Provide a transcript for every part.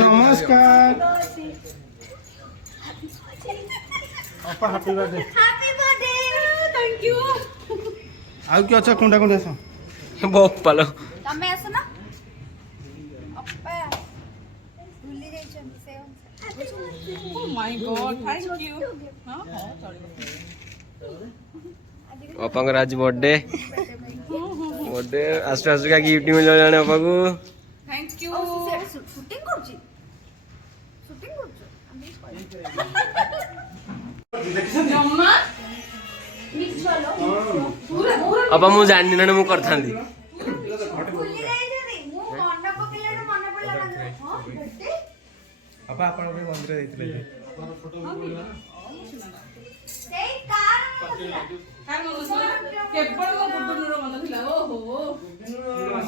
नमस्कार अपा happy birthday thank you आउ कि अच्छा कुंडा कुंडा आस बहुत पालो तमे आस ना अपा भूली जाइछन से oh my God thank you हां पापा का आज बर्थडे बर्थडे आसु आसु का गिफ्ट मिल जाने पापा को थैंक यू शूटिंग करछि शूटिंग करछ मम्मा मिक्स वालो पूरा पूरा पापा मु जानि न मु करथांदी भूली जाइछनी मु मन पकेलाडो मन पडला ना हां बर्थडे अपा आपण भी मंदिर जाइतले सेई कार केवल को बुडुनुर मन थिला ओहो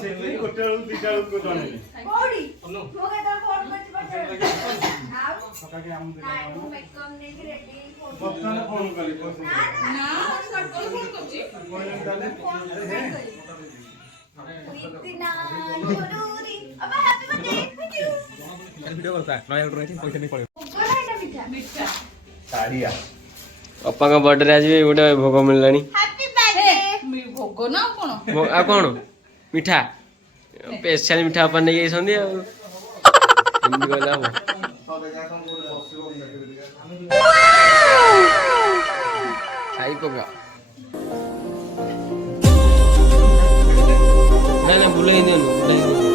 सेई गोटे दुटा को जणे कोडी मोगे तो फोन करछि बटे आउ सका के हम नाइ मु मेकअप नै रेडी बच्चा ने फोन करी ना सर कोई फोन करछि इतना जरूरी अब happy birthday thank you video करता नया ऑर्डर है पैसा नहीं पड़े कोना मीठा मीठा साड़िया पापा का बर्थडे आज भी गोटे भोग मिललानी हैप्पी बर्थडे भोग ना कोन आ कौन मिठा स्पेशल मिठा अपन नहीं जाइछंदी आ एमनी कहला हो खाई पका ना बुलाई दियो बुलाई दियो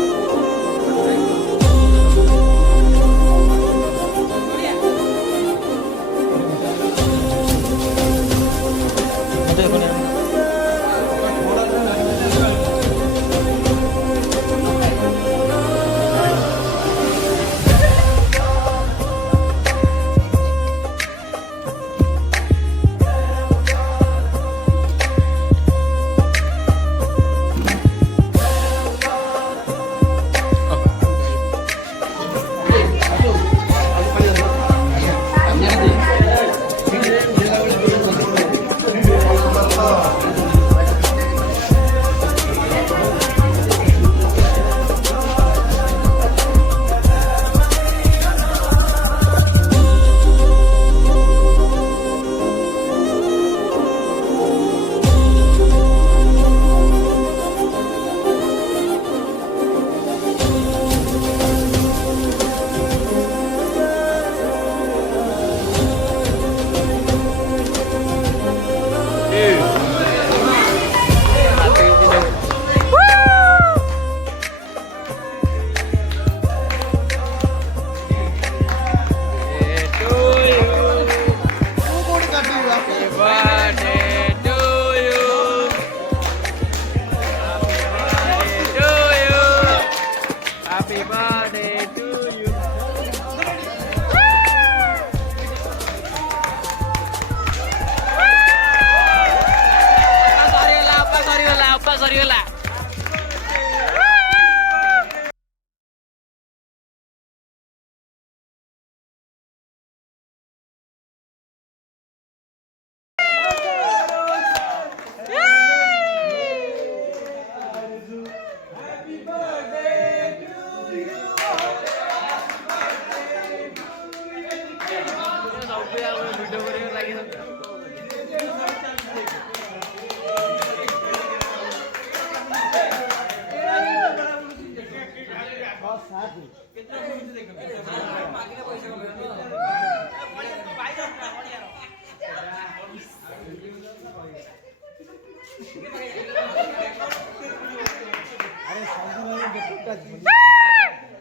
अरे